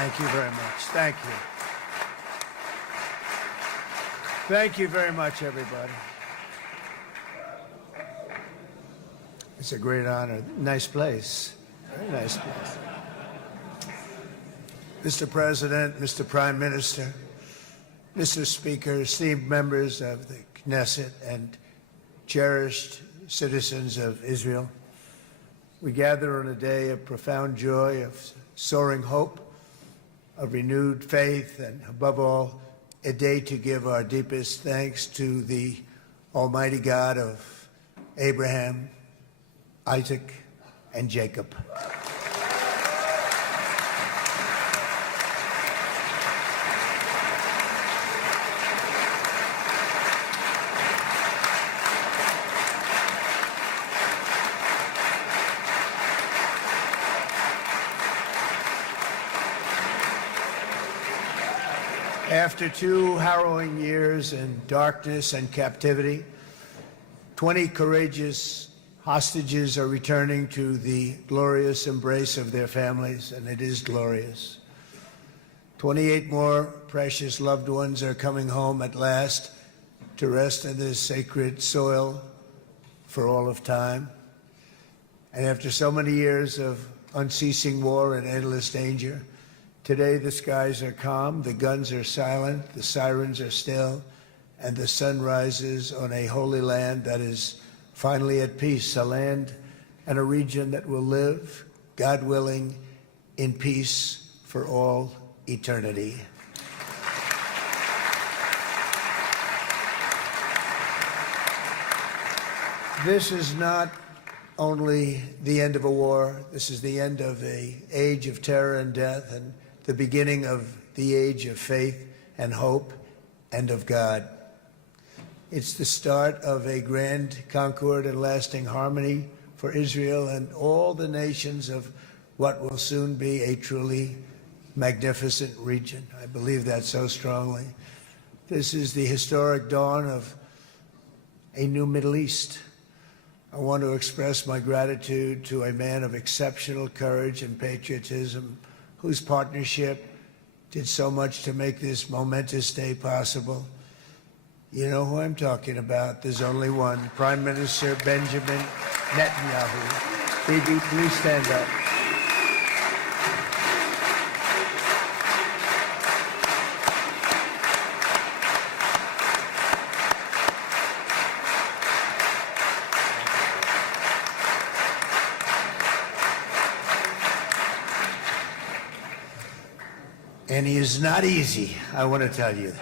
Thank you very much. Thank you. Thank you very much, everybody. It's a great honor. Nice place. Very nice place. Mr. President, Mr. Prime Minister, Mr. Speaker, esteemed members of the Knesset and cherished citizens of Israel, we gather on a day of profound joy, of soaring hope, of renewed faith, and above all, a day to give our deepest thanks to the Almighty God of Abraham, Isaac, and Jacob. After 2 harrowing years in darkness and captivity, 20 courageous hostages are returning to the glorious embrace of their families, and it is glorious. 28 more precious loved ones are coming home at last to rest in this sacred soil for all of time. And after so many years of unceasing war and endless danger, today the skies are calm, the guns are silent, the sirens are still, and the sun rises on a holy land that is finally at peace, a land and a region that will live, God willing, in peace for all eternity. This is not only the end of a war, this is the end of an age of terror and death, and the beginning of the age of faith and hope and of God. It's the start of a grand concord and lasting harmony for Israel and all the nations of what will soon be a truly magnificent region. I believe that so strongly. This is the historic dawn of a new Middle East. I want to express my gratitude to a man of exceptional courage and patriotism, whose partnership did so much to make this momentous day possible. You know who I'm talking about. There's only one, Prime Minister Benjamin Netanyahu. Bibi, please stand up. And he is not easy, I want to tell you.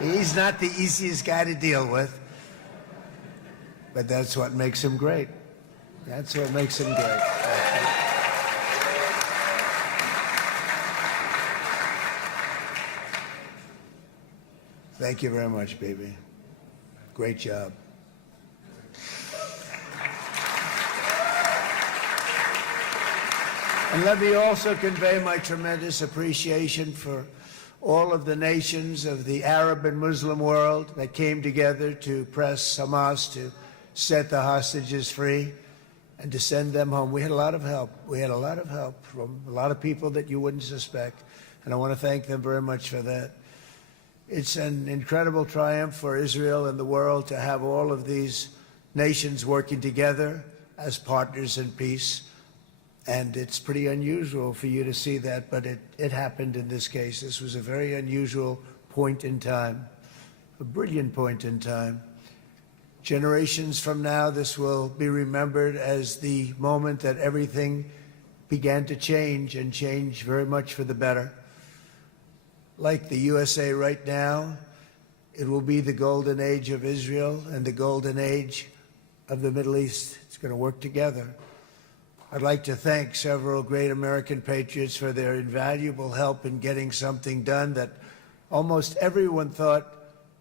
He's not the easiest guy to deal with, but that's what makes him great. That's what makes him great. Thank you very much, baby. Great job. And let me also convey my tremendous appreciation for all of the nations of the Arab and Muslim world that came together to press Hamas to set the hostages free and to send them home. We had a lot of help. We had a lot of help from a lot of people that you wouldn't suspect, and I want to thank them very much for that. It's an incredible triumph for Israel and the world to have all of these nations working together as partners in peace. And it's pretty unusual for you to see that, but it happened in this case. This was a very unusual point in time, a brilliant point in time. Generations from now, this will be remembered as the moment that everything began to change, and change very much for the better. Like the USA right now, it will be the golden age of Israel and the golden age of the Middle East. It's going to work together. I'd like to thank several great American patriots for their invaluable help in getting something done that almost everyone thought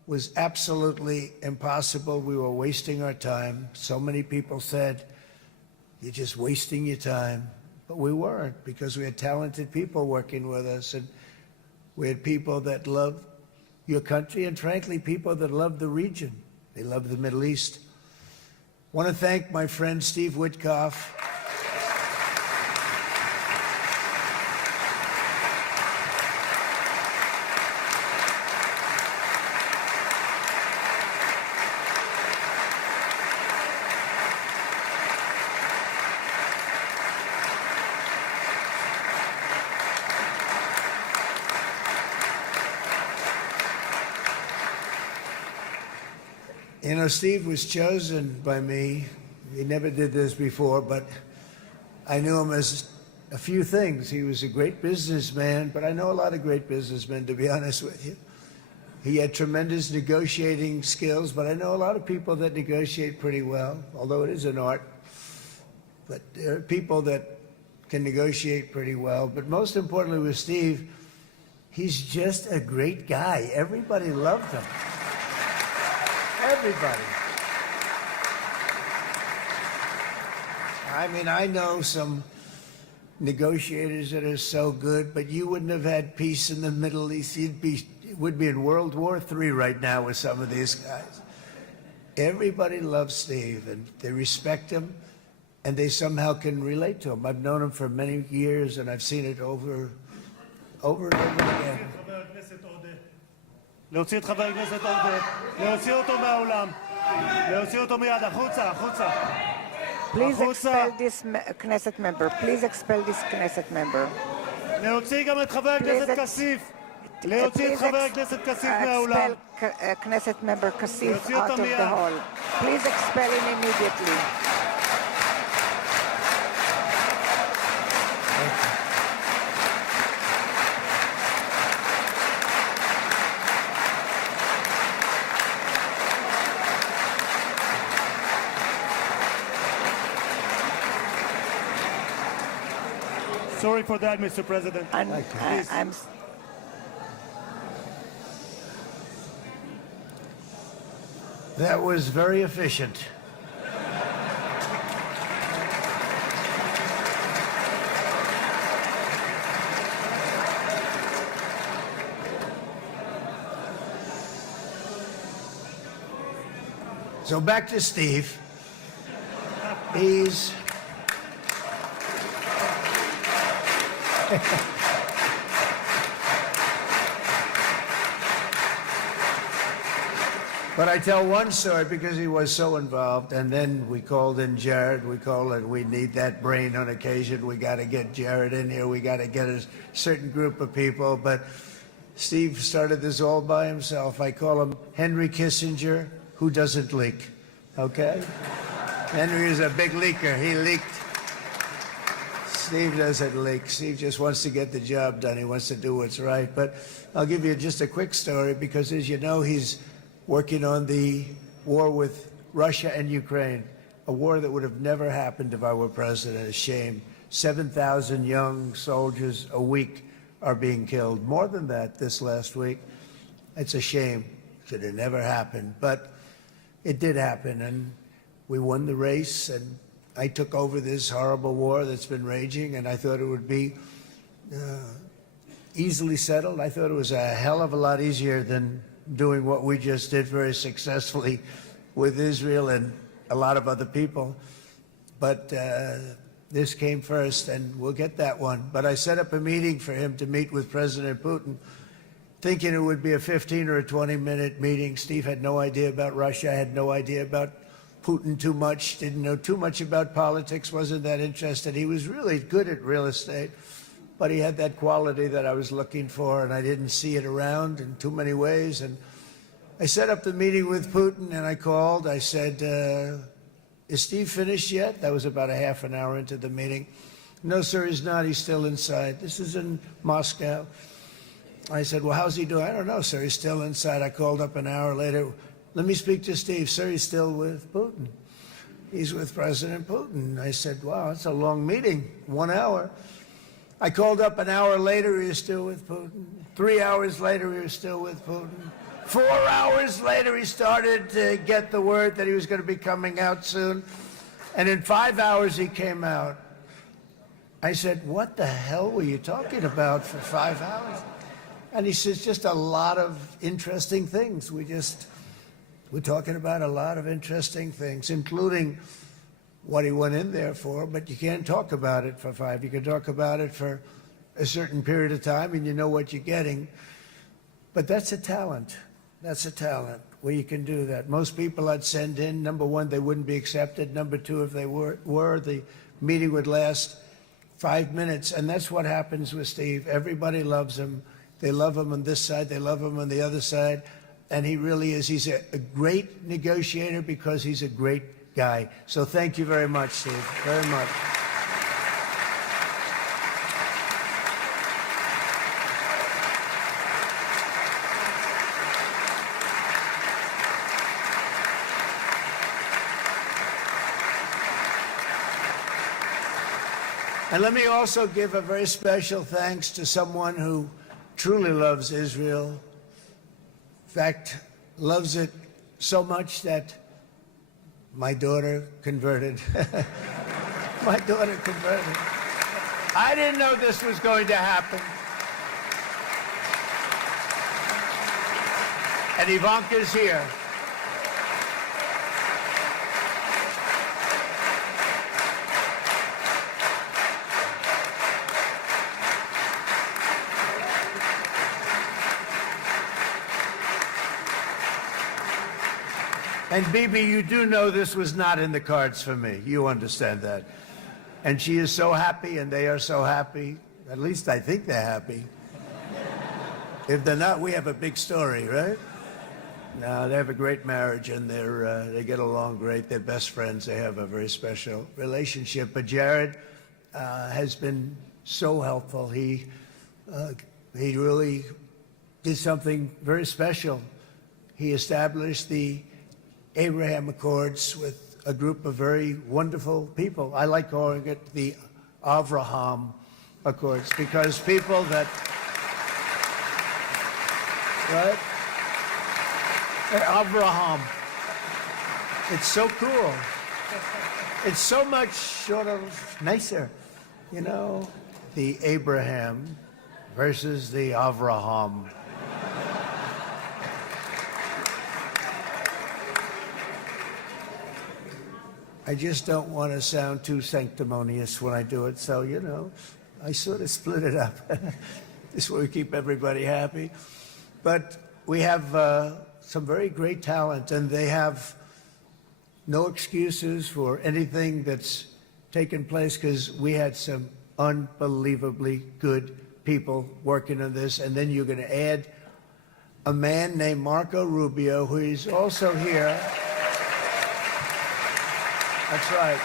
was absolutely impossible. We were wasting our time. So many people said, "You're just wasting your time." But we weren't, because we had talented people working with us, and we had people that loved your country, and frankly, people that loved the region. They loved the Middle East. I want to thank my friend Steve Witkoff. You know, Steve was chosen by me. He never did this before, but I knew him as a few things. He was a great businessman, but I know a lot of great businessmen, to be honest with you. He had tremendous negotiating skills, but I know a lot of people that negotiate pretty well, although it is an art. But there are people that can negotiate pretty well. But most importantly with Steve, he's just a great guy. Everybody loved him. Everybody. I mean, I know some negotiators that are so good, but you wouldn't have had peace in the Middle East. Would be in World War III right now with some of these guys. Everybody loves Steve, and they respect him, and they somehow can relate to him. I've known him for many years, and I've seen it over and over again. להוציא את חבר הכנסת עודה, להוציא אותו מהאולם, להוציא אותו מיד, החוצה, החוצה. Please expel this Knesset member. Please expel this Knesset member. להוציא גם את חבר הכנסת כסיף. להוציא את חבר הכנסת כסיף מהאולם. Expel Knesset member Kasif out of the hall. Please expel him immediately. Sorry for that, Mr. President. That was very efficient. So back to Steve. He's But I tell one story because he was so involved, and then we called in Jared. We need that brain on occasion. We got to get Jared in here. We got to get a certain group of people. But Steve started this all by himself. I call him Henry Kissinger, who doesn't leak. Okay? Henry is a big leaker. He leaked. Steve doesn't leak. Steve just wants to get the job done. He wants to do what's right. But I'll give you just a quick story because, as you know, he's working on the war with Russia and Ukraine, a war that would have never happened if I were president. A shame. 7,000 young soldiers a week are being killed. More than that this last week. It's a shame that it never happened. But it did happen, and we won the race, and I took over this horrible war that's been raging, and I thought it would be easily settled. I thought it was a hell of a lot easier than doing what we just did very successfully with Israel and a lot of other people. But this came first, and we'll get that one. But I set up a meeting for him to meet with President Putin, thinking it would be a 15 or a 20-minute meeting. Steve had no idea about Russia, had no idea about Putin too much, didn't know too much about politics, wasn't that interested. He was really good at real estate, but he had that quality that I was looking for, and I didn't see it around in too many ways. And I set up the meeting with Putin, and I called. I said, is Steve finished yet? That was about a half an hour into the meeting. No, sir, he's not. He's still inside. This is in Moscow. I said, well, how's he doing? I don't know, sir. He's still inside. I called up an hour later. Let me speak to Steve. Sir, he's still with Putin. He's with President Putin. I said, wow, that's a long meeting, 1 hour. I called up an hour later, he was still with Putin. 3 hours later, he was still with Putin. 4 hours later, he started to get the word that he was going to be coming out soon. And in 5 hours, he came out. I said, what the hell were you talking about for 5 hours? And he says, just a lot of interesting things. We're talking about a lot of interesting things, including what he went in there for, but you can't talk about it for 5. You can talk about it for a certain period of time, and you know what you're getting. But that's a talent. That's a talent where you can do that. Most people I'd send in, number one, they wouldn't be accepted. Number two, if they were, the meeting would last 5 minutes. And that's what happens with Steve. Everybody loves him. They love him on this side. They love him on the other side. and he really is. He's a great negotiator because he's a great guy. So thank you very much, Steve, very much. And let me also give a very special thanks to someone who truly loves Israel. In fact, loves it so much that my daughter converted. My daughter converted. I didn't know this was going to happen. And Ivanka's here. And Bibi, you do know this was not in the cards for me. You understand that. And she is so happy, and they are so happy. At least I think they're happy. If they're not, we have a big story, right? No, they have a great marriage, and they get along great. They're best friends. They have a very special relationship. But Jared has been so helpful. He really did something very special. He established the Abraham Accords with a group of very wonderful people. I like calling it the Avraham Accords because people that, right? Avraham. It's so cool. It's so much sort of nicer, you know, the Abraham versus the Avraham. I just don't want to sound too sanctimonious when I do it, so, you know, I sort of split it up. This way we keep everybody happy. But we have some very great talent, and they have no excuses for anything that's taken place because we had some unbelievably good people working on this. And then you're going to add a man named Marco Rubio, who is also here. That's right.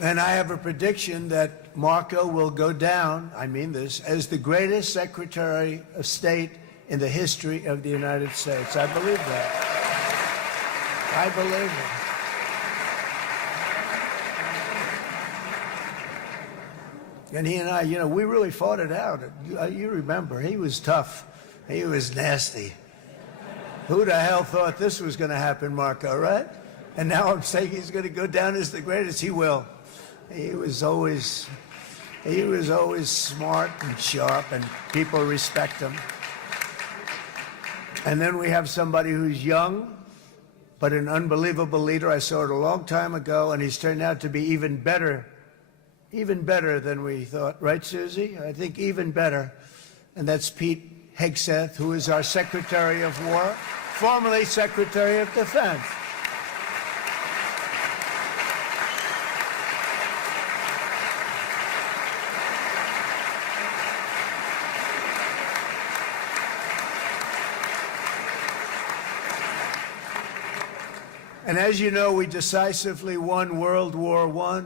And I have a prediction that Marco will go down, I mean this, as the greatest Secretary of State in the history of the United States. I believe that. I believe it. And he and I, you know, we really fought it out. You remember, he was tough. He was nasty. Who the hell thought this was going to happen, Marco, right? And now I'm saying he's going to go down as the greatest. He will. He was always smart and sharp, and people respect him. And then we have somebody who's young, but an unbelievable leader. I saw it a long time ago, and he's turned out to be even better than we thought. Right, Susie? I think even better. And that's Pete Hegseth, who is our Secretary of War, formerly Secretary of Defense. And as you know, we decisively won World War I.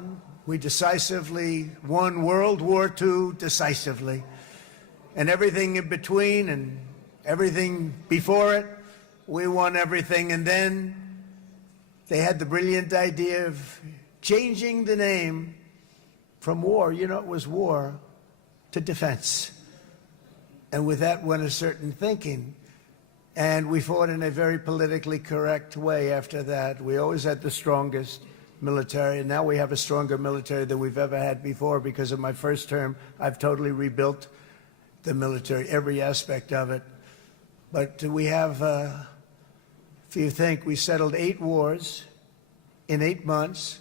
We decisively won World War II decisively. And everything in between and everything before it, we won everything. And then they had the brilliant idea of changing the name from war, you know, it was war, to defense. And with that went a certain thinking. And we fought in a very politically correct way after that. We always had the strongest military, and now we have a stronger military than we've ever had before. Because of my first term, I've totally rebuilt the military, every aspect of it. But we have, if you think, we settled 8 wars in 8 months.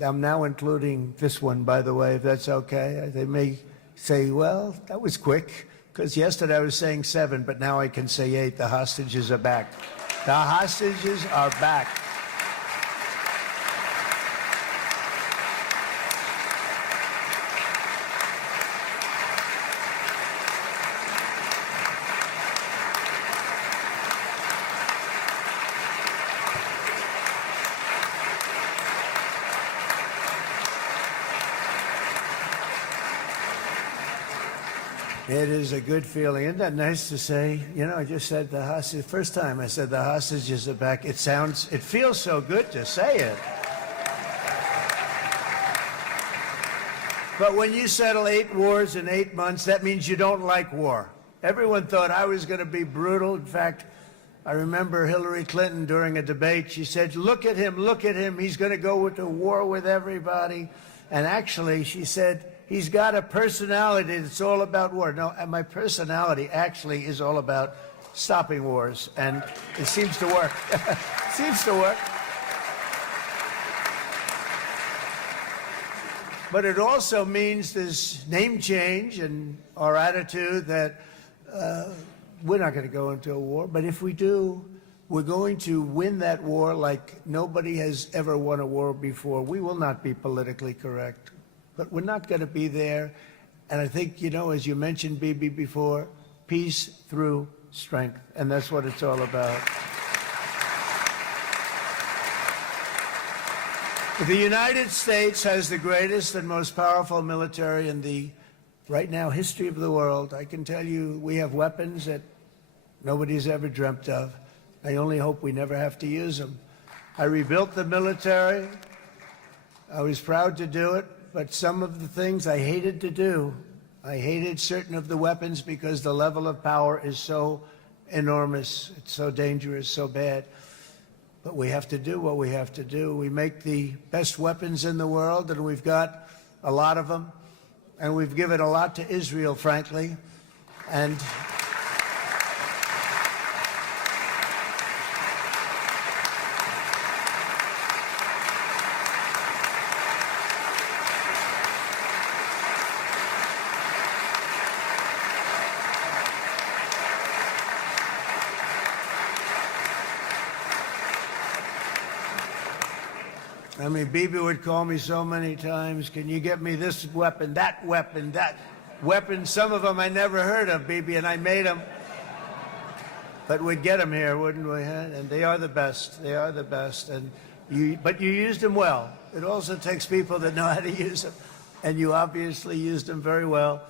I'm now including this one, by the way, if that's okay. They may say, well, that was quick. Because yesterday I was saying 7, but now I can say 8. The hostages are back. The hostages are back. It is a good feeling. Isn't that nice to say? You know, I just said the hostage. First time I said the hostages are back. It feels so good to say it. But when you settle 8 wars in 8 months, that means you don't like war. Everyone thought I was going to be brutal. In fact, I remember Hillary Clinton during a debate, she said, look at him, he's going to go into war with everybody. And actually, she said, he's got a personality that's all about war. No, and my personality actually is all about stopping wars, and it seems to work. Seems to work. But it also means this name change in our attitude that we're not going to go into a war. But if we do, we're going to win that war like nobody has ever won a war before. We will not be politically correct, but we're not going to be there. And I think, you know, as you mentioned, Bibi, before, peace through strength. And that's what it's all about. The United States has the greatest and most powerful military in the, right now, history of the world. I can tell you we have weapons that nobody's ever dreamt of. I only hope we never have to use them. I rebuilt the military. I was proud to do it, but some of the things I hated to do. I hated certain of the weapons because the level of power is so enormous. It's so dangerous, so bad. But we have to do what we have to do. We make the best weapons in the world, and we've got a lot of them. And we've given a lot to Israel, frankly. And I mean, Bibi would call me so many times, can you get me this weapon, that weapon, that weapon? Some of them I never heard of, Bibi, and I made them. But we'd get them here, wouldn't we? Huh? And they are the best. They are the best. But you used them well. It also takes people that know how to use them. And you obviously used them very well.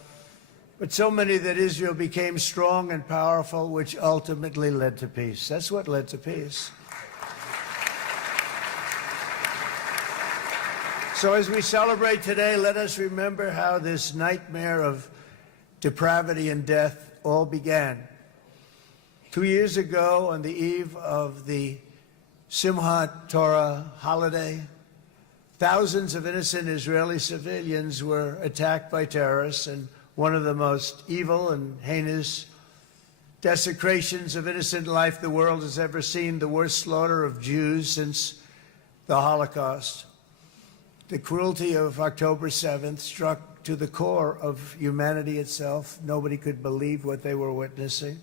But so many that Israel became strong and powerful, which ultimately led to peace. That's what led to peace. So as we celebrate today, let us remember how this nightmare of depravity and death all began. 2 years ago, on the eve of the Simchat Torah holiday, thousands of innocent Israeli civilians were attacked by terrorists, and one of the most evil and heinous desecrations of innocent life the world has ever seen, the worst slaughter of Jews since the Holocaust. The cruelty of October 7th struck to the core of humanity itself. Nobody could believe what they were witnessing.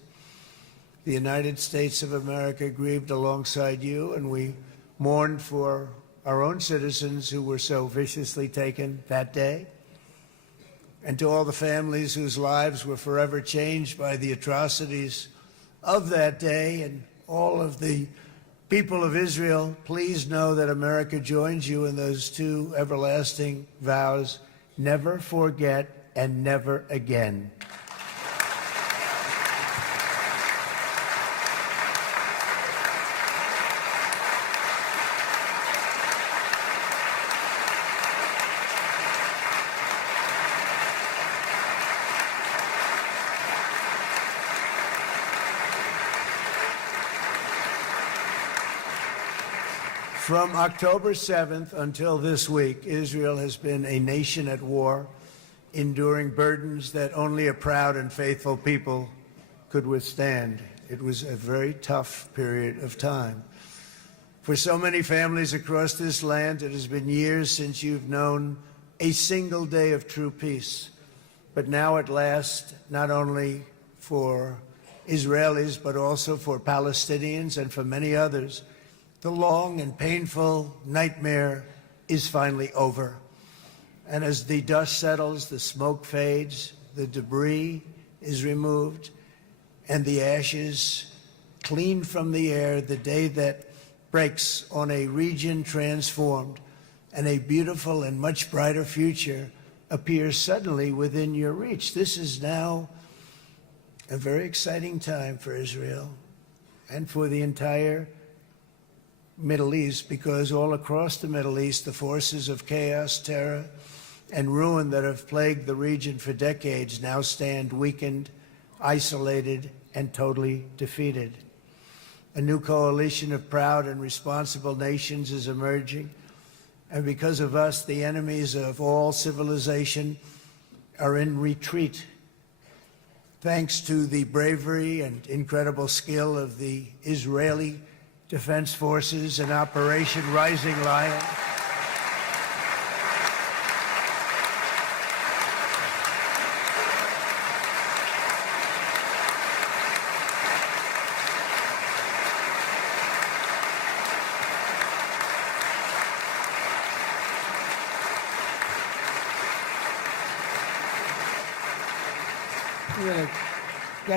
The United States of America grieved alongside you, and we mourned for our own citizens who were so viciously taken that day. And to all the families whose lives were forever changed by the atrocities of that day, and all of the people of Israel, please know that America joins you in those two everlasting vows: never forget and never again. From October 7th until this week, Israel has been a nation at war, enduring burdens that only a proud and faithful people could withstand. It was a very tough period of time. For so many families across this land, it has been years since you've known a single day of true peace. But now at last, not only for Israelis, but also for Palestinians and for many others. The long and painful nightmare is finally over. And as the dust settles, the smoke fades, the debris is removed, and the ashes cleaned from the air, the day that breaks on a region transformed, and a beautiful and much brighter future appears suddenly within your reach. This is now a very exciting time for Israel and for the entire Middle East, because all across the Middle East, the forces of chaos, terror, and ruin that have plagued the region for decades now stand weakened, isolated, and totally defeated. A new coalition of proud and responsible nations is emerging, and because of us, the enemies of all civilization are in retreat. Thanks to the bravery and incredible skill of the Israeli Defense Forces and Operation Rising Lion,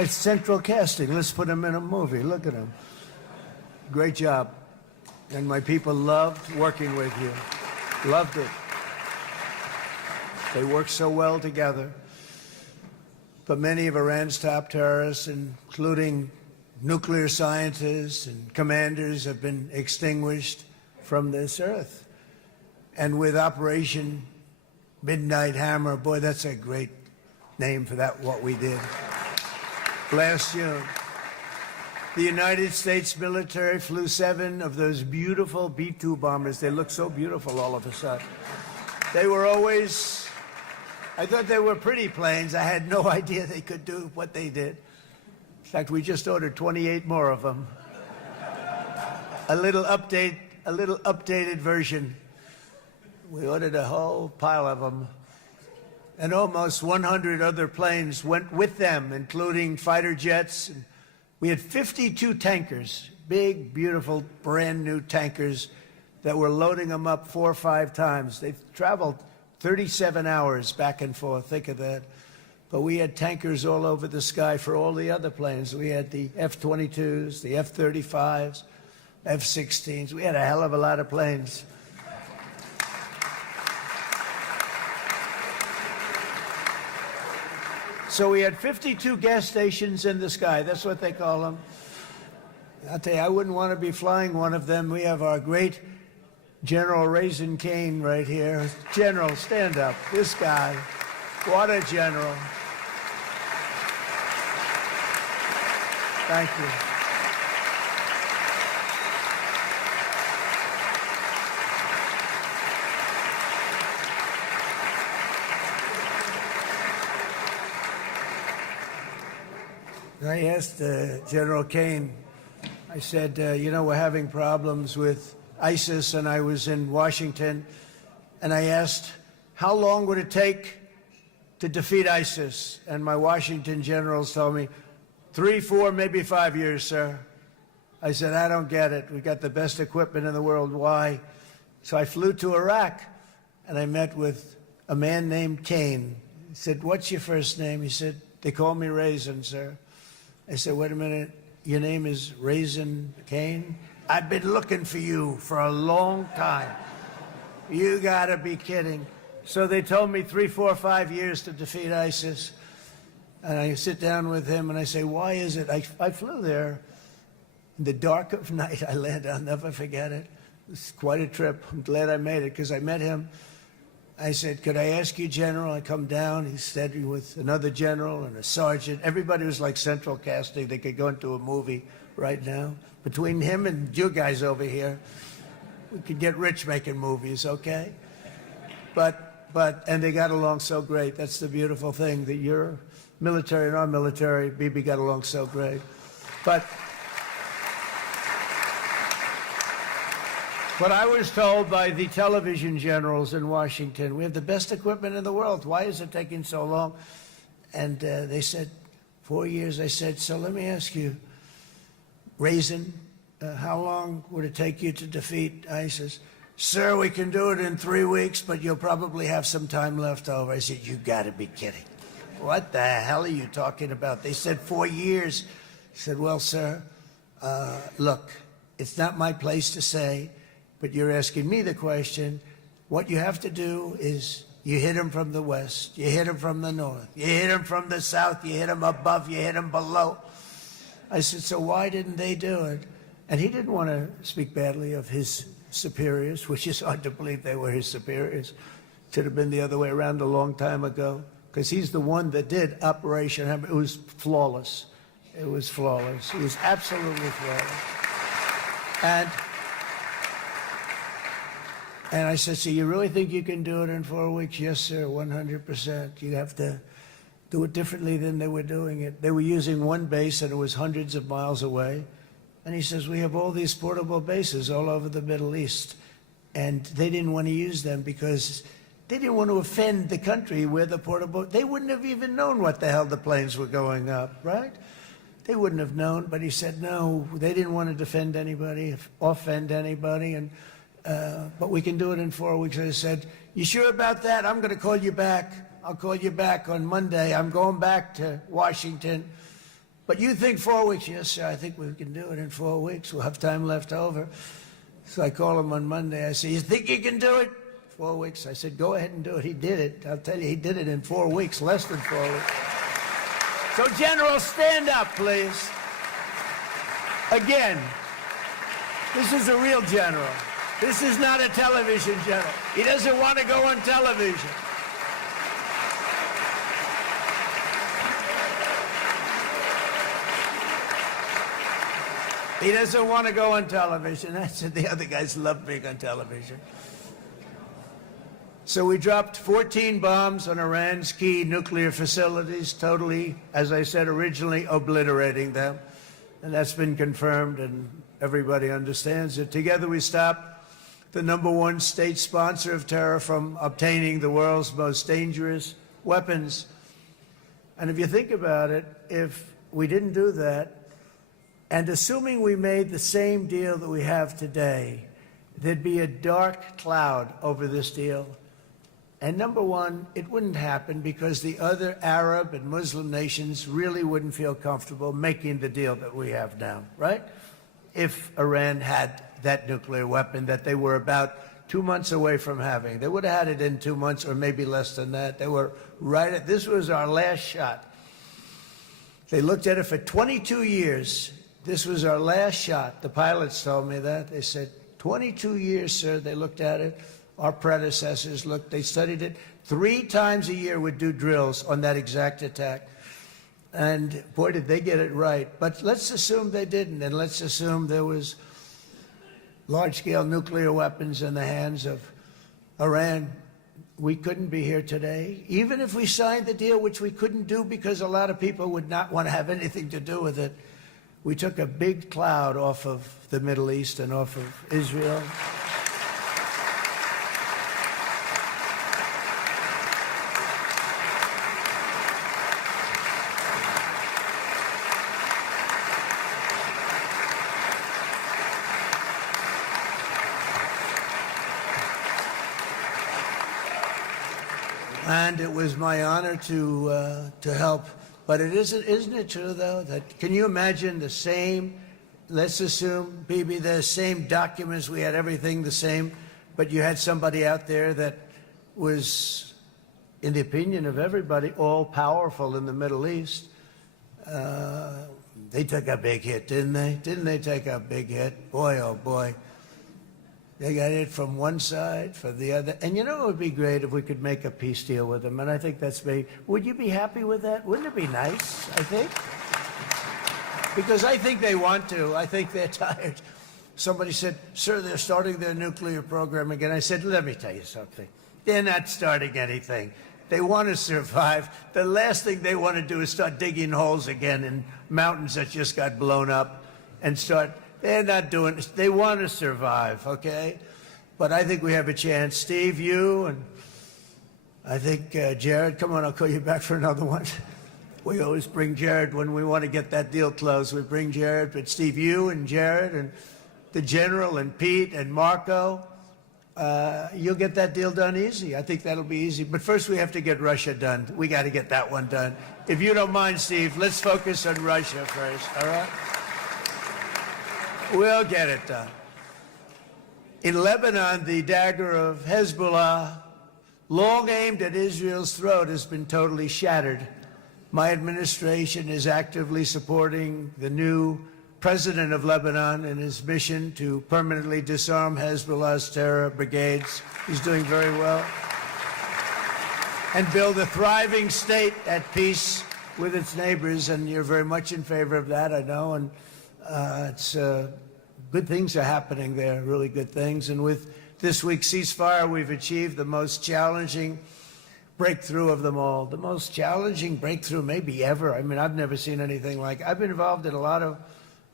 guy's central casting. Let's put him in a movie. Look at him. Great job. And my people loved working with you. Loved it. They worked so well together. But many of Iran's top terrorists, including nuclear scientists and commanders, have been extinguished from this earth. And with Operation Midnight Hammer, boy, that's a great name for that, what we did last June. The United States military flew 7 of those beautiful B-2 bombers. They look so beautiful all of a sudden. They were always, I thought they were pretty planes. I had no idea they could do what they did. In fact, we just ordered 28 more of them. A little updated version. We ordered a whole pile of them. And almost 100 other planes went with them, including fighter jets. We had 52 tankers, big, beautiful, brand new tankers that were loading them up 4 or 5 times. They've traveled 37 hours back and forth. Think of that. But we had tankers all over the sky for all the other planes. We had the F-22s, the F-35s, F-16s. We had a hell of a lot of planes. So we had 52 gas stations in the sky. That's what they call them. I'll tell you, I wouldn't want to be flying one of them. We have our great General Raisin Cain right here. General, stand up. This guy. What a general. Thank you. I asked General Cain, I said, you know, we're having problems with ISIS, and I was in Washington, and I asked, how long would it take to defeat ISIS? And my Washington generals told me, 3, 4, maybe 5 years, sir. I said, I don't get it. We've got the best equipment in the world. Why? So I flew to Iraq, and I met with a man named Cain. He said, what's your first name? He said, they call me Raisin, sir. I said, wait a minute, your name is Raisin Cain? I've been looking for you for a long time. You gotta be kidding. So they told me 3, 4, 5 years to defeat ISIS. And I sit down with him and I say, why is it? I flew there in the dark of night. I landed, I'll never forget it. It's quite a trip. I'm glad I made it because I met him. I said, could I ask you, General? I come down. He said, with another general and a sergeant. Everybody was like central casting. They could go into a movie right now. Between him and you guys over here, we could get rich making movies, okay? And they got along so great. That's the beautiful thing, that your military and our military, Bibi, got along so great. But I was told by the television generals in Washington, we have the best equipment in the world. Why is it taking so long? And they said, 4 years. I said, so let me ask you, Raisin, how long would it take you to defeat ISIS? Sir, we can do it in 3 weeks, but you'll probably have some time left over. I said, you got to be kidding. What the hell are you talking about? They said 4 years. I said, well, sir, look, it's not my place to say, but you're asking me the question. What you have to do is you hit them from the west, you hit them from the north, you hit them from the south, you hit them above, you hit them below. I said, so why didn't they do it? And he didn't want to speak badly of his superiors, which is hard to believe they were his superiors. Should have been the other way around a long time ago, because he's the one that did Operation Hammer. It was flawless. It was flawless. It was absolutely flawless. And I said, so you really think you can do it in 4 weeks? Yes, sir, 100%. You have to do it differently than they were doing it. They were using one base, and it was hundreds of miles away. And he says, we have all these portable bases all over the Middle East. And they didn't want to use them because they didn't want to offend the country where the portable... They wouldn't have even known what the hell the planes were going up, right? They wouldn't have known. But he said, no, they didn't want to defend anybody, offend anybody. And but we can do it in 4 weeks. I said, you sure about that? I'm going to call you back. I'll call you back on Monday. I'm going back to Washington. But you think 4 weeks? Yes, sir, I think we can do it in 4 weeks. We'll have time left over. So I call him on Monday. I say, you think you can do it? 4 weeks. I said, go ahead and do it. He did it. I'll tell you, he did it in 4 weeks, less than 4 weeks. So, General, stand up, please. Again, this is a real general. This is not a television general. He doesn't want to go on television. He doesn't want to go on television. I said the other guys love being on television. So we dropped 14 bombs on Iran's key nuclear facilities, totally, as I said originally, obliterating them. And that's been confirmed, and everybody understands it. Together we stopped the #1 state sponsor of terror from obtaining the world's most dangerous weapons. And if you think about it, if we didn't do that, and assuming we made the same deal that we have today, there'd be a dark cloud over this deal. And #1, it wouldn't happen because the other Arab and Muslim nations really wouldn't feel comfortable making the deal that we have now, right? If Iran had that nuclear weapon that they were about 2 months away from having. They would have had it in 2 months or maybe less than that. They were right at, this was our last shot. They looked at it for 22 years. This was our last shot. The pilots told me that. They said, 22 years, sir, they looked at it. Our predecessors looked, they studied it. 3 times a year would do drills on that exact attack. And boy, did they get it right. But let's assume they didn't, and let's assume there was large-scale nuclear weapons in the hands of Iran. We couldn't be here today. Even if we signed the deal, which we couldn't do because a lot of people would not want to have anything to do with it, we took a big cloud off of the Middle East and off of Israel. And it was my honor to help. But isn't it true, though, that can you imagine the same, let's assume, Bibi, the same documents, we had everything the same, but you had somebody out there that was, in the opinion of everybody, all-powerful in the Middle East. They took a big hit, didn't they? Didn't they take a big hit? Boy, oh boy. They got it from one side, from the other. And you know, it would be great if we could make a peace deal with them. And I think that's me. Would you be happy with that? Wouldn't it be nice, I think? Because I think they want to. I think they're tired. Somebody said, sir, they're starting their nuclear program again. I said, let me tell you something. They're not starting anything. They want to survive. The last thing they want to do is start digging holes again in mountains that just got blown up and start... They're not doing this. They want to survive, okay? But I think we have a chance. Steve, you, and I think Jared, come on, I'll call you back for another one. We always bring Jared when we want to get that deal closed. We bring Jared, but Steve, you and Jared and the General and Pete and Marco, you'll get that deal done easy. I think that'll be easy. But first we have to get Russia done. We got to get that one done. If you don't mind, Steve, let's focus on Russia first, all right? We'll get it done. In Lebanon, the dagger of Hezbollah, long aimed at Israel's throat, has been totally shattered. My administration is actively supporting the new president of Lebanon in his mission to permanently disarm Hezbollah's terror brigades. He's doing very well. And build a thriving state at peace with its neighbors. And you're very much in favor of that, I know. And it's good things are happening there, really good things. And with this week's ceasefire, we've achieved the most challenging breakthrough of them all. The most challenging breakthrough maybe ever. I mean, I've never seen anything like it. I've been involved in a lot of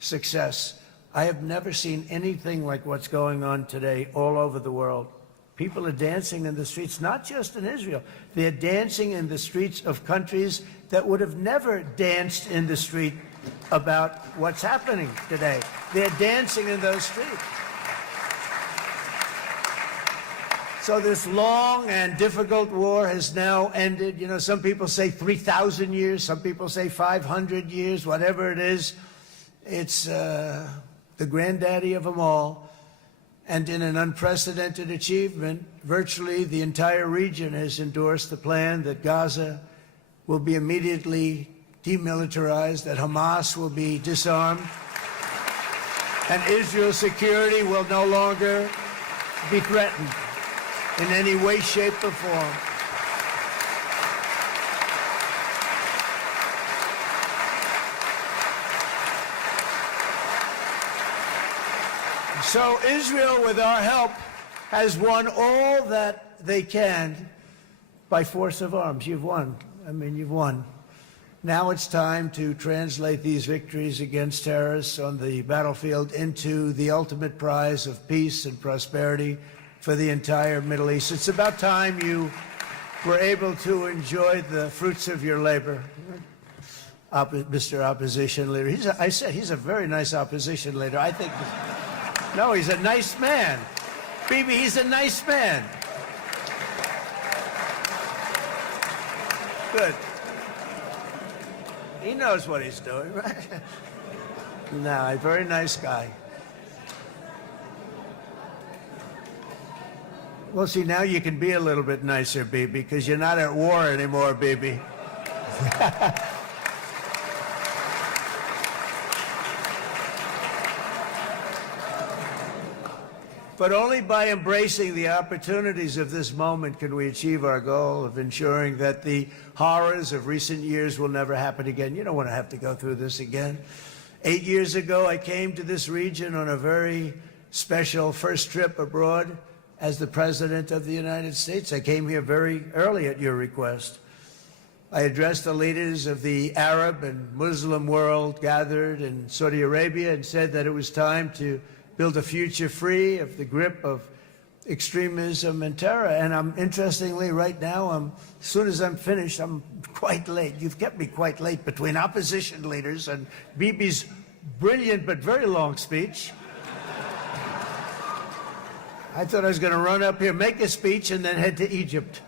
success. I have never seen anything like what's going on today all over the world. People are dancing in the streets, not just in Israel. They're dancing in the streets of countries that would have never danced in the street about what's happening today. They're dancing in those streets. So this long and difficult war has now ended. You know, some people say 3,000 years, some people say 500 years, whatever it is. It's the granddaddy of them all. And in an unprecedented achievement, virtually the entire region has endorsed the plan that Gaza will be immediately demilitarized, that Hamas will be disarmed, and Israel's security will no longer be threatened in any way, shape, or form. So Israel, with our help, has won all that they can by force of arms. You've won. I mean, you've won. Now it's time to translate these victories against terrorists on the battlefield into the ultimate prize of peace and prosperity for the entire Middle East. It's about time you were able to enjoy the fruits of your labor. Mr. Opposition Leader. I said he's a very nice opposition leader. I think, no, he's a nice man. Bibi, he's a nice man. Good. He knows what he's doing, right? No, a very nice guy. Well, see, now you can be a little bit nicer, Bibi, because you're not at war anymore, Bibi. But only by embracing the opportunities of this moment can we achieve our goal of ensuring that the horrors of recent years will never happen again. You don't want to have to go through this again. 8 years ago, I came to this region on a very special first trip abroad as the President of the United States. I came here very early at your request. I addressed the leaders of the Arab and Muslim world gathered in Saudi Arabia and said that it was time to build a future free of the grip of extremism and terror. And interestingly, right now, as soon as I'm finished, I'm quite late. You've kept me quite late between opposition leaders and Bibi's brilliant but very long speech. I thought I was going to run up here, make a speech, and then head to Egypt.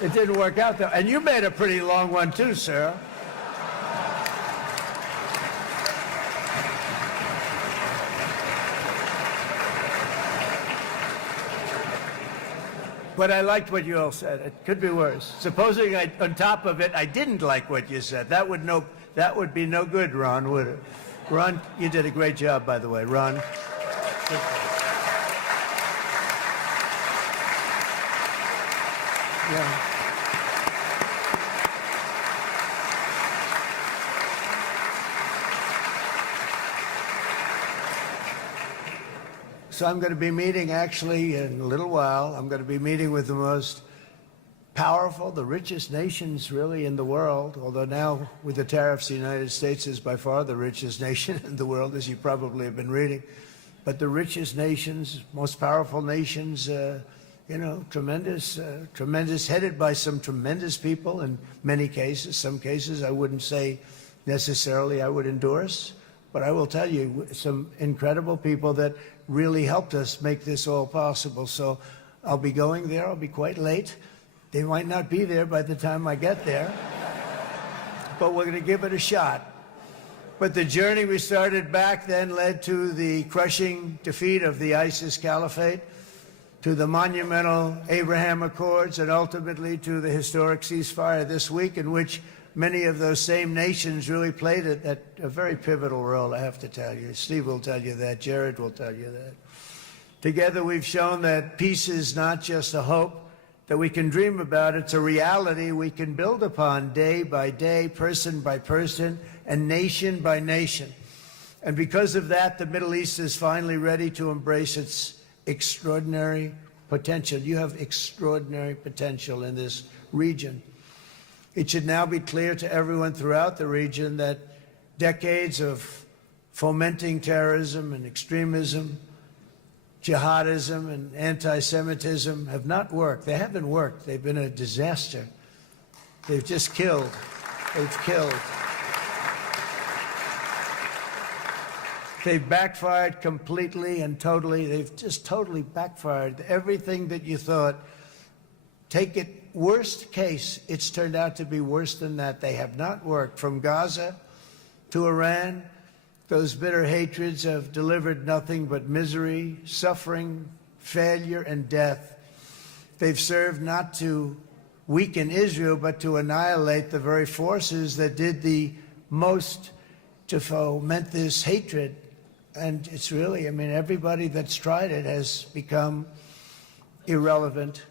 It didn't work out, though. And you made a pretty long one, too, Sarah. But I liked what you all said. It could be worse. Supposing on top of it, I didn't like what you said. That would be no good, Ron, would it? Ron, you did a great job, by the way, Ron. Yeah. So I'm going to be meeting, actually, in a little while, I'm going to be meeting with the most powerful, the richest nations, really, in the world, although now, with the tariffs, the United States is by far the richest nation in the world, as you probably have been reading. But the richest nations, most powerful nations tremendous, headed by some tremendous people in many cases. Some cases I wouldn't say necessarily I would endorse, but I will tell you some incredible people that really helped us make this all possible. So I'll be going there. I'll be quite late. They might not be there by the time I get there, but we're going to give it a shot. But the journey we started back then led to the crushing defeat of the ISIS caliphate, to the monumental Abraham Accords, and ultimately to the historic ceasefire this week, in which many of those same nations really played a very pivotal role, I have to tell you. Steve will tell you that. Jared will tell you that. Together we've shown that peace is not just a hope that we can dream about. It's a reality we can build upon day by day, person by person, and nation by nation. And because of that, the Middle East is finally ready to embrace its extraordinary potential. You have extraordinary potential in this region. It should now be clear to everyone throughout the region that decades of fomenting terrorism and extremism, jihadism and anti-Semitism have not worked. They haven't worked. They've been a disaster. They've just killed. They've killed. They've backfired completely and totally. They've just totally backfired. Everything that you thought, take it worst case, it's turned out to be worse than that. They have not worked. From Gaza to Iran, those bitter hatreds have delivered nothing but misery, suffering, failure, and death. They've served not to weaken Israel, but to annihilate the very forces that did the most to foment this hatred. And it's really, I mean, everybody that's tried it has become irrelevant.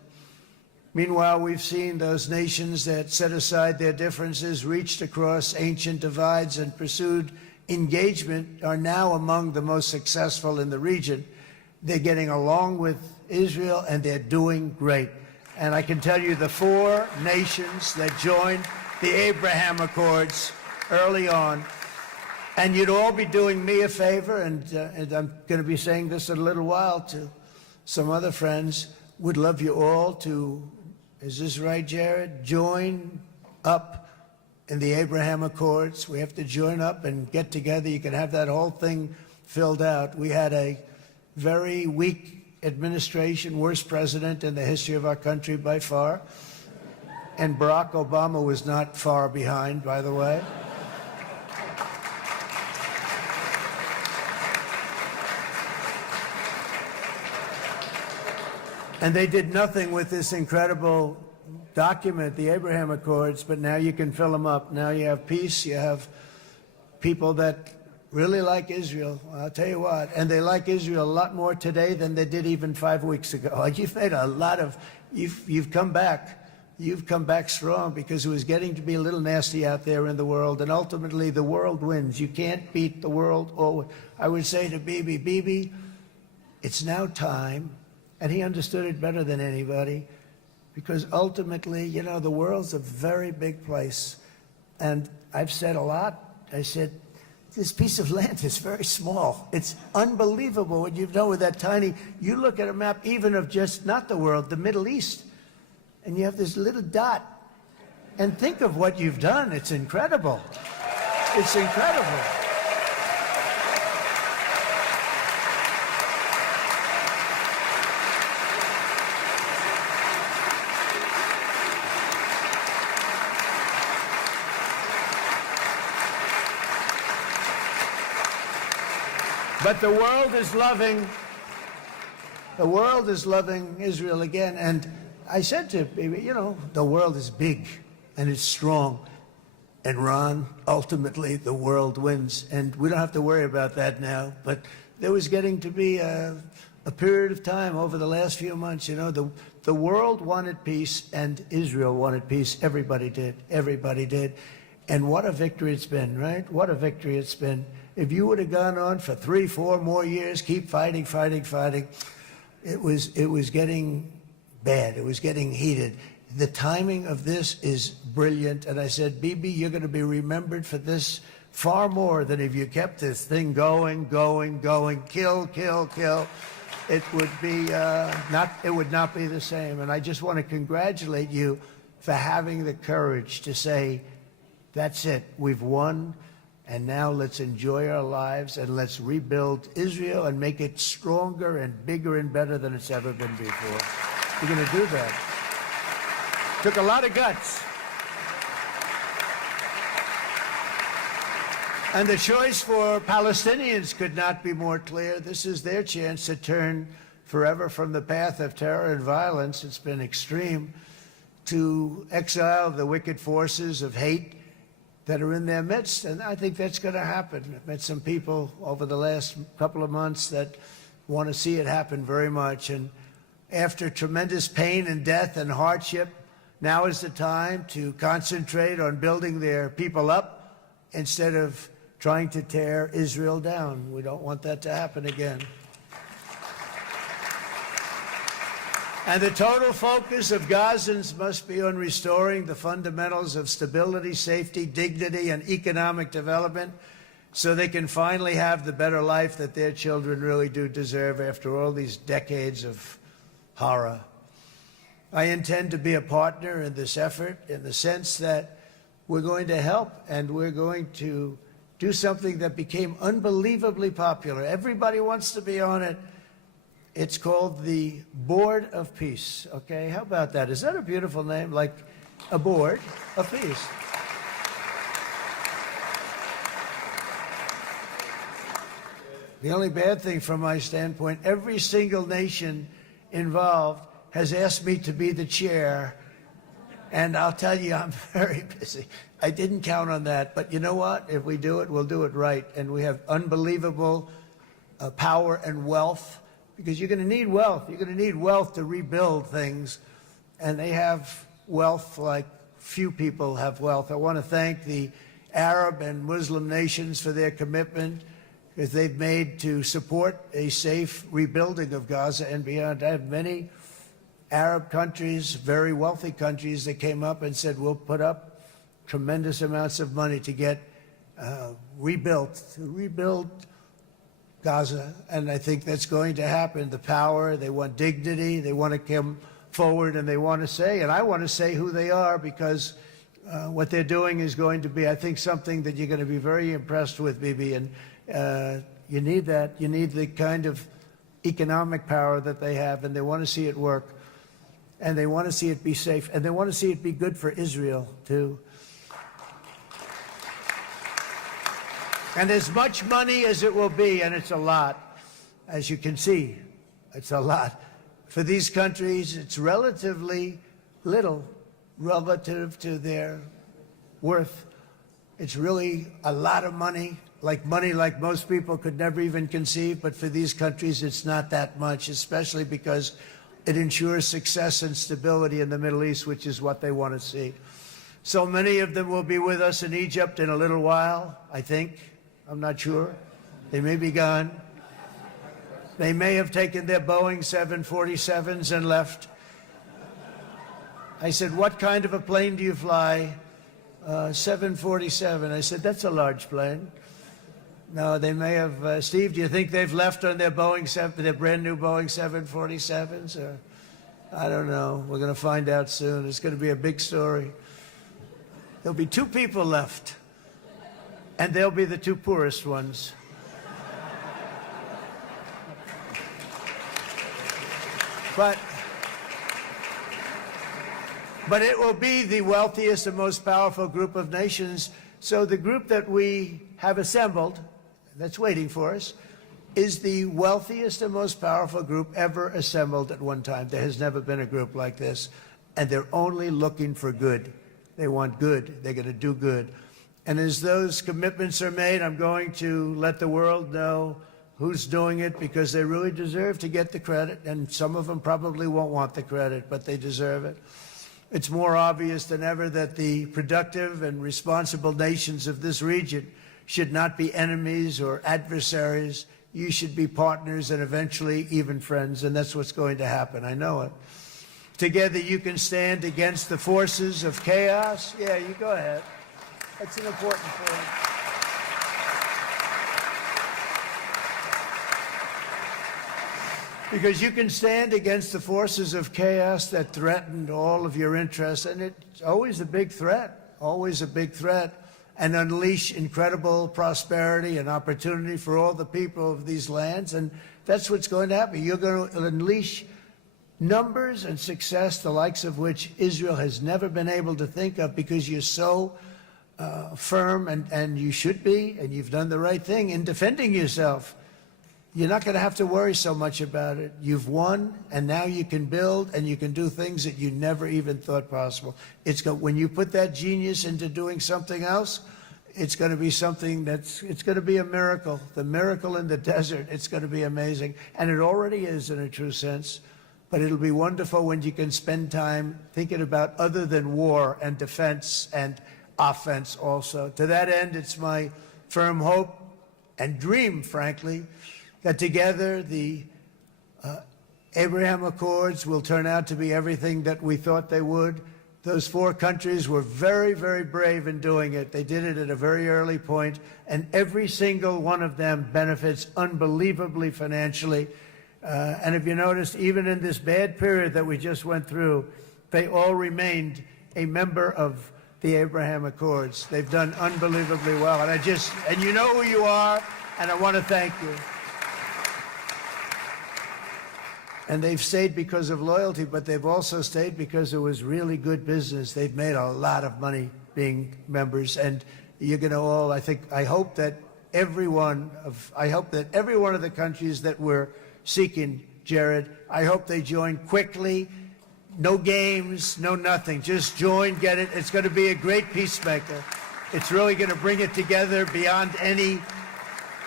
Meanwhile, we've seen those nations that set aside their differences, reached across ancient divides, and pursued engagement are now among the most successful in the region. They're getting along with Israel, and they're doing great. And I can tell you the 4 nations that joined the Abraham Accords early on, and you'd all be doing me a favor, and I'm going to be saying this in a little while to some other friends, would love you all to, is this right, Jared? Join up in the Abraham Accords. We have to join up and get together. You can have that whole thing filled out. We had a very weak administration, worst president in the history of our country by far. And Barack Obama was not far behind, by the way. And they did nothing with this incredible document, the Abraham Accords, but now you can fill them up. Now you have peace, you have people that really like Israel. I'll tell you what, and they like Israel a lot more today than they did even 5 weeks ago. You've made a lot of, you've come back. You've come back strong, because it was getting to be a little nasty out there in the world, and ultimately the world wins. You can't beat the world. Or I would say to Bibi, it's now time, and he understood it better than anybody, because ultimately, you know, the world's a very big place. And I've said a lot. I said, this piece of land is very small. It's unbelievable what you've done with that tiny, you look at a map even of just not the world, the Middle East, and you have this little dot. And think of what you've done. It's incredible. It's incredible. But the world is loving Israel again. And I said to Bibi, you know, the world is big and it's strong. And Ron, ultimately, the world wins. And we don't have to worry about that now. But there was getting to be a period of time over the last few months, you know, the world wanted peace and Israel wanted peace. Everybody did. Everybody did. And what a victory it's been, right? What a victory it's been. If you would have gone on for 3, 4 more years, keep fighting, it was getting bad. It was getting heated. The timing of this is brilliant. And I said, Bibi, you're going to be remembered for this far more than if you kept this thing going, kill, kill, kill. It would not be the same. And I just want to congratulate you for having the courage to say, that's it, we've won, and now let's enjoy our lives and let's rebuild Israel and make it stronger and bigger and better than it's ever been before. You're going to do that. Took a lot of guts. And the choice for Palestinians could not be more clear. This is their chance to turn forever from the path of terror and violence. It's been extreme, to exile the wicked forces of hate that are in their midst. And I think that's going to happen. I've met some people over the last couple of months that want to see it happen very much. And after tremendous pain and death and hardship, now is the time to concentrate on building their people up instead of trying to tear Israel down. We don't want that to happen again. And the total focus of Gazans must be on restoring the fundamentals of stability, safety, dignity, and economic development so they can finally have the better life that their children really do deserve after all these decades of horror. I intend to be a partner in this effort in the sense that we're going to help and we're going to do something that became unbelievably popular. Everybody wants to be on it. It's called the Board of Peace, okay? How about that? Is that a beautiful name? Like a board of peace. The only bad thing from my standpoint, every single nation involved has asked me to be the chair, and I'll tell you, I'm very busy. I didn't count on that, but you know what? If we do it, we'll do it right. And we have unbelievable power and wealth, because you're going to need wealth. You're going to need wealth to rebuild things, and they have wealth like few people have wealth. I want to thank the Arab and Muslim nations for their commitment that they've made to support a safe rebuilding of Gaza and beyond. I have many Arab countries, very wealthy countries, that came up and said, we'll put up tremendous amounts of money to get rebuild Gaza. And I think that's going to happen. The power, they want dignity, they want to come forward, and they want to say, and I want to say who they are, because what they're doing is going to be, I think, something that you're going to be very impressed with, Bibi. And you need that. You need the kind of economic power that they have, and they want to see it work. And they want to see it be safe, and they want to see it be good for Israel, too. And as much money as it will be, and it's a lot, as you can see, it's a lot. For these countries, it's relatively little relative to their worth. It's really a lot of money like most people could never even conceive, but for these countries, it's not that much, especially because it ensures success and stability in the Middle East, which is what they want to see. So many of them will be with us in Egypt in a little while, I think. I'm not sure. They may be gone. They may have taken their Boeing 747s and left. I said, what kind of a plane do you fly? 747. I said, that's a large plane. No, they may have. Steve, do you think they've left on their their brand new Boeing 747s? Or, I don't know. We're going to find out soon. It's going to be a big story. There'll be 2 people left, and they'll be the 2 poorest ones. But it will be the wealthiest and most powerful group of nations. So the group that we have assembled, that's waiting for us, is the wealthiest and most powerful group ever assembled at one time. There has never been a group like this. And they're only looking for good. They want good. They're going to do good. And as those commitments are made, I'm going to let the world know who's doing it, because they really deserve to get the credit. And some of them probably won't want the credit, but they deserve it. It's more obvious than ever that the productive and responsible nations of this region should not be enemies or adversaries. You should be partners and eventually even friends, and that's what's going to happen. I know it. Together you can stand against the forces of chaos. Yeah, you go ahead. That's an important point. Because you can stand against the forces of chaos that threaten all of your interests, and it's always a big threat, and unleash incredible prosperity and opportunity for all the people of these lands, and that's what's going to happen. You're going to unleash numbers and success, the likes of which Israel has never been able to think of, because you're so firm, and you should be, and you've done the right thing in defending yourself. You're not going to have to worry so much about it. You've won, and now you can build, and you can do things that you never even thought possible. When you put that genius into doing something else, it's going to be something it's going to be a miracle. The miracle in the desert, it's going to be amazing. And it already is in a true sense. But it'll be wonderful when you can spend time thinking about other than war and defense and offense also. To that end, it's my firm hope and dream, frankly, that together the Abraham Accords will turn out to be everything that we thought they would. Those 4 countries were very, very brave in doing it. They did it at a very early point, and every single one of them benefits unbelievably financially. And if you noticed, even in this bad period that we just went through, they all remained a member of the Abraham Accords. They've done unbelievably well. And you know who you are, and I want to thank you. And they've stayed because of loyalty, but they've also stayed because it was really good business. They've made a lot of money being members, and you're going to all, I hope that every one of the countries that we're seeking, Jared, I hope they join quickly. No games, no nothing. Just join, get it. It's going to be a great peacemaker. It's really going to bring it together beyond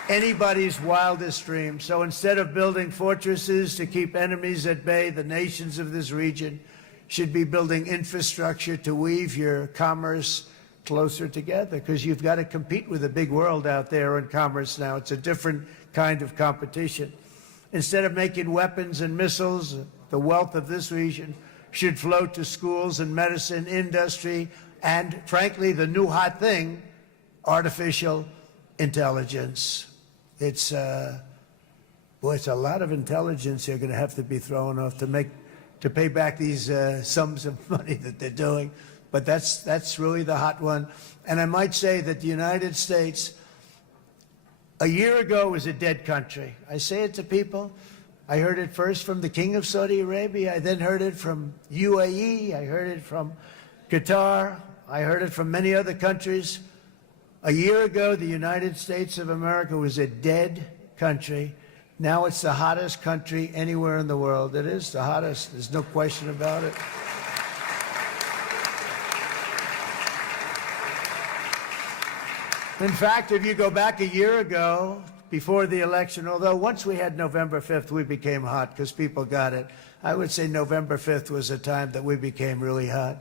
anybody's wildest dream. So instead of building fortresses to keep enemies at bay, the nations of this region should be building infrastructure to weave your commerce closer together, because you've got to compete with the big world out there in commerce now. It's a different kind of competition. Instead of making weapons and missiles, the wealth of this region should flow to schools and medicine, industry, and frankly, the new hot thing, artificial intelligence. It's a lot of intelligence you're going to have to be thrown off to pay back these sums of money that they're doing. But that's really the hot one. And I might say that the United States, a year ago, was a dead country. I say it to people. I heard it first from the King of Saudi Arabia. I then heard it from UAE. I heard it from Qatar. I heard it from many other countries. A year ago, the United States of America was a dead country. Now it's the hottest country anywhere in the world. It is the hottest. There's no question about it. In fact, if you go back a year ago, before the election, although once we had November 5th, we became hot because people got it. I would say November 5th was a time that we became really hot.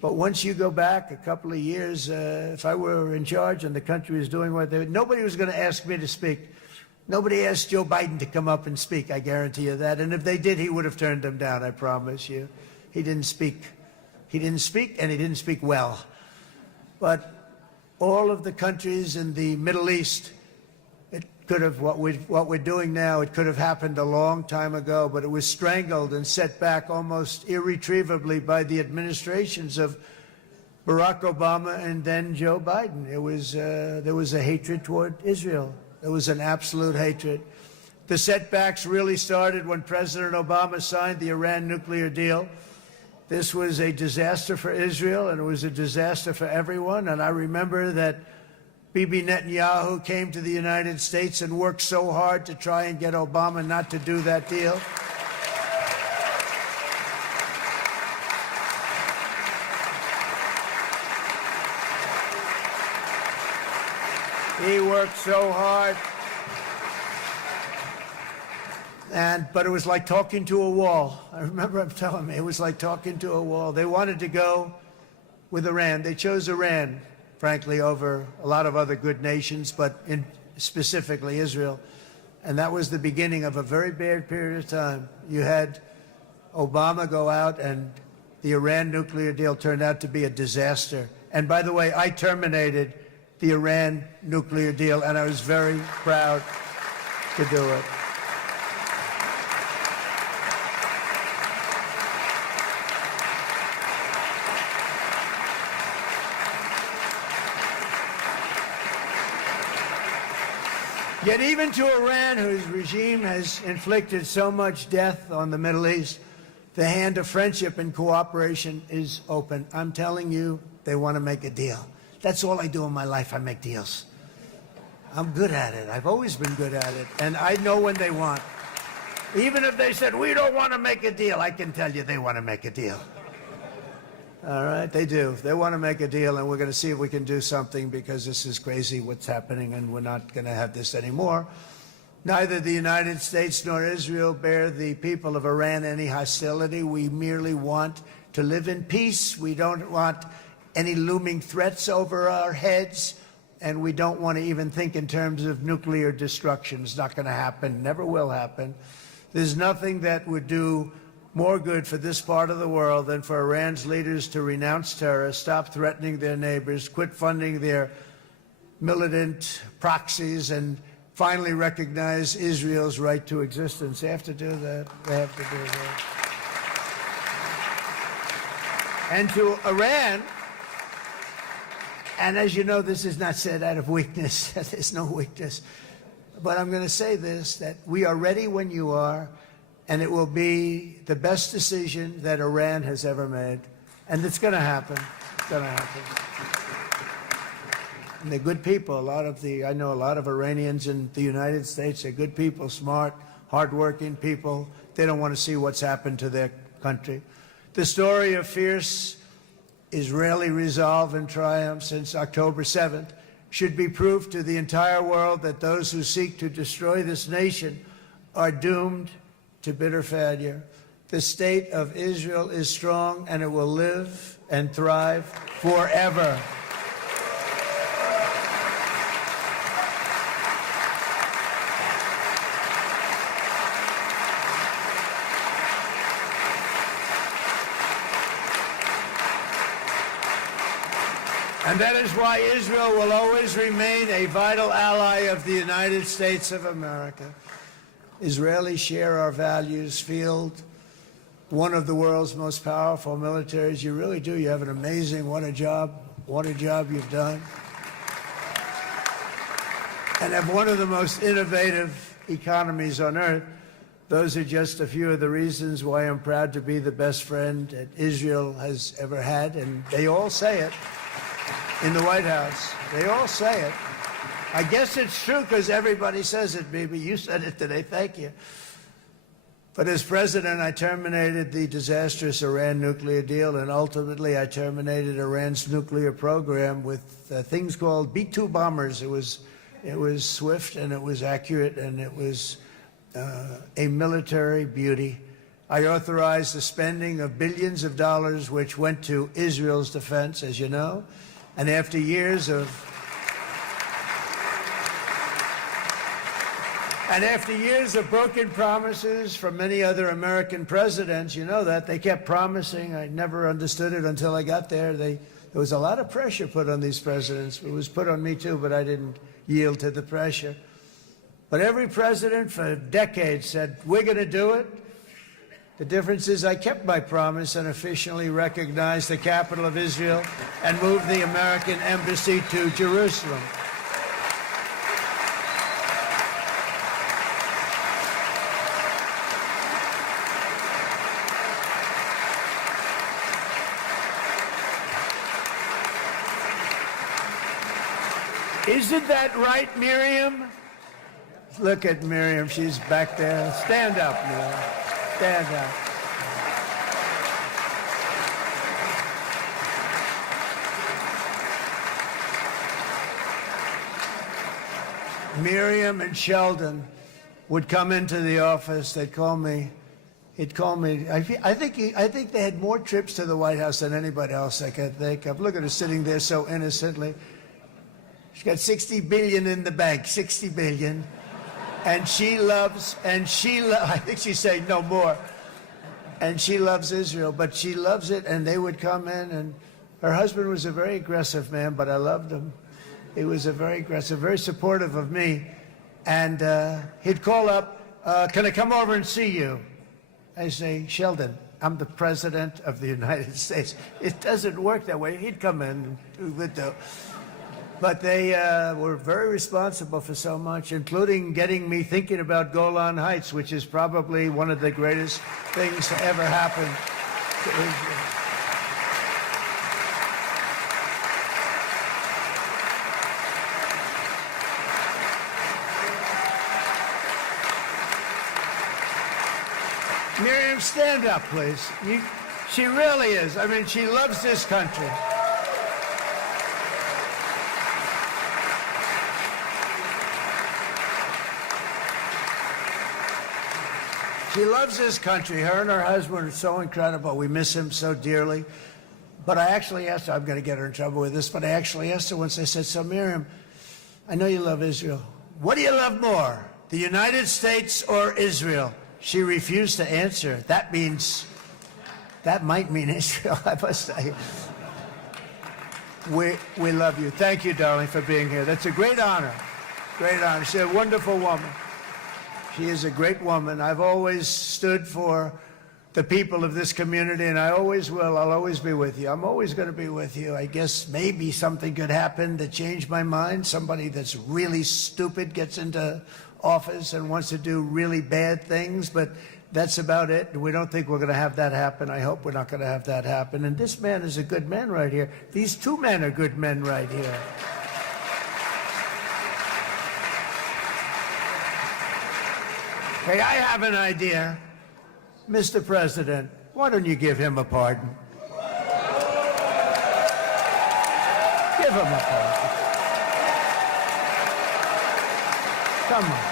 But once you go back a couple of years, if I were in charge and the country was doing what they were, nobody was going to ask me to speak. Nobody asked Joe Biden to come up and speak, I guarantee you that. And if they did, he would have turned them down, I promise you. He didn't speak. He didn't speak, and he didn't speak well. But all of the countries in the Middle East, it could have, what we're doing now, it could have happened a long time ago, but it was strangled and set back almost irretrievably by the administrations of Barack Obama and then Joe Biden. It was, there was a hatred toward Israel. There was an absolute hatred. The setbacks really started when President Obama signed the Iran nuclear deal. This was a disaster for Israel, and it was a disaster for everyone. And I remember that Bibi Netanyahu came to the United States and worked so hard to try and get Obama not to do that deal. He worked so hard. But it was like talking to a wall. I remember him telling me it was like talking to a wall. They wanted to go with Iran. They chose Iran, frankly, over a lot of other good nations, but specifically Israel. And that was the beginning of a very bad period of time. You had Obama go out, and the Iran nuclear deal turned out to be a disaster. And by the way, I terminated the Iran nuclear deal, and I was very proud to do it. Yet even to Iran, whose regime has inflicted so much death on the Middle East, the hand of friendship and cooperation is open. I'm telling you, they want to make a deal. That's all I do in my life. I make deals. I'm good at it. I've always been good at it. And I know when they want. Even if they said, we don't want to make a deal, I can tell you they want to make a deal. All right, they do. They want to make a deal, and we're going to see if we can do something, because this is crazy what's happening, and we're not going to have this anymore. Neither the United States nor Israel bear the people of Iran any hostility. We merely want to live in peace. We don't want any looming threats over our heads, and we don't want to even think in terms of nuclear destruction. It's not going to happen, never will happen. There's nothing that would do more good for this part of the world than for Iran's leaders to renounce terror, stop threatening their neighbors, quit funding their militant proxies, and finally recognize Israel's right to existence. They have to do that. They have to do that. And to Iran, and as you know, this is not said out of weakness. There's no weakness. But I'm going to say this, that we are ready when you are, and it will be the best decision that Iran has ever made. And it's going to happen. It's going to happen. And they're good people. I know a lot of Iranians in the United States. They're good people, smart, hardworking people. They don't want to see what's happened to their country. The story of fierce Israeli resolve and triumph since October 7th should be proof to the entire world that those who seek to destroy this nation are doomed to bitter failure. The state of Israel is strong, and it will live and thrive forever. And that is why Israel will always remain a vital ally of the United States of America. Israelis share our values, field one of the world's most powerful militaries. You really do. You have an amazing, what a job you've done. And have one of the most innovative economies on earth. Those are just a few of the reasons why I'm proud to be the best friend that Israel has ever had. And they all say it in the White House. They all say it. I guess it's true because everybody says it, Bibi. You said it today. Thank you. But as president, I terminated the disastrous Iran nuclear deal, and ultimately I terminated Iran's nuclear program with things called B-2 bombers. It was swift, and it was accurate, and it was a military beauty. I authorized the spending of billions of dollars, which went to Israel's defense, as you know. And after years of broken promises from many other American presidents, you know that, they kept promising. I never understood it until I got there. There was a lot of pressure put on these presidents. It was put on me too, but I didn't yield to the pressure. But every president for decades said, we're going to do it. The difference is I kept my promise and officially recognized the capital of Israel and moved the American embassy to Jerusalem. Isn't that right, Miriam? Look at Miriam. She's back there. Stand up, Miriam. Stand up. Miriam and Sheldon would come into the office. They'd call me. He'd call me. I think they had more trips to the White House than anybody else I can think of. Look at her sitting there so innocently. She's got $60 billion in the bank. $60 billion. And she loves, I think she's saying no more. And she loves Israel, but she loves it, and they would come in, and her husband was a very aggressive man, but I loved him. He was a very aggressive, very supportive of me. And he'd call up, can I come over and see you? I say, Sheldon, I'm the President of the United States. It doesn't work that way. He'd come in, we would do. But they were very responsible for so much, including getting me thinking about Golan Heights, which is probably one of the greatest things to ever happen to Israel. Miriam, stand up, please. She really is. I mean, she loves this country. She loves this country. Her and her husband are so incredible. We miss him so dearly. But I actually asked her, I'm going to get her in trouble with this, but I actually asked her once, I said, so Miriam, I know you love Israel. What do you love more, the United States or Israel? She refused to answer. That might mean Israel, I must say. We love you. Thank you, darling, for being here. That's a great honor. Great honor. She's a wonderful woman. She is a great woman. I've always stood for the people of this community, and I always will. I'll always be with you. I'm always going to be with you. I guess maybe something could happen to change my mind. Somebody that's really stupid gets into office and wants to do really bad things, but that's about it. We don't think we're going to have that happen. I hope we're not going to have that happen. And this man is a good man right here. These two men are good men right here. Hey, I have an idea. Mr. President, why don't you give him a pardon? Give him a pardon. Come on.